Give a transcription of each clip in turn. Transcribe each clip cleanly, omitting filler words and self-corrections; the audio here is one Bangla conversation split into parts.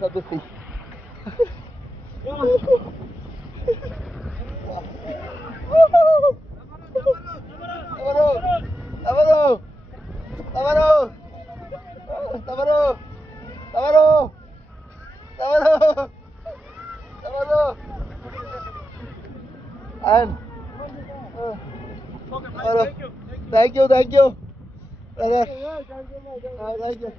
Obviously. And thank you, thank you. Thank you.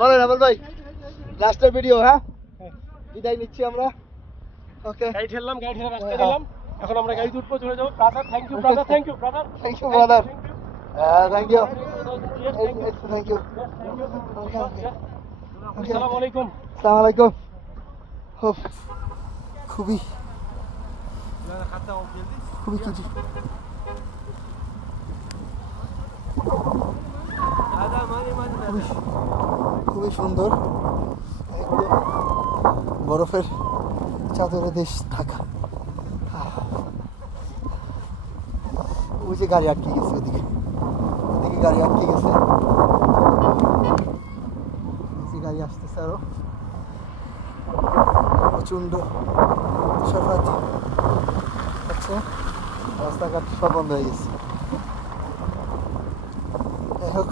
বলেন আবুল ভাই লাস্টের ভিডিও হ্যাঁ বিদায় নিচ্ছি আমরা ওকে গাড়ি ঠেললাম গাড়ি ঠেলে রাস্তায় দিলাম এখন আমরা গাড়িতে উঠবো চলে যাবো brother thank you brother thank you brother thank you brother thank you thank you আসসালামু আলাইকুম আসসালামু আলাইকুম খুবই খুবই কিছু খুবই সুন্দর একদম বরফের চাদরে দেশ ঢাকা ওই যে গাড়ি আটকে গেছে ওদিকে ওদিকে গাড়ি আটকে গেছে গাড়ি আসতেছে আরো প্রচণ্ড তুষারপাত আচ্ছা রাস্তাঘাট সব বন্ধ হয়ে গেছে যাই হোক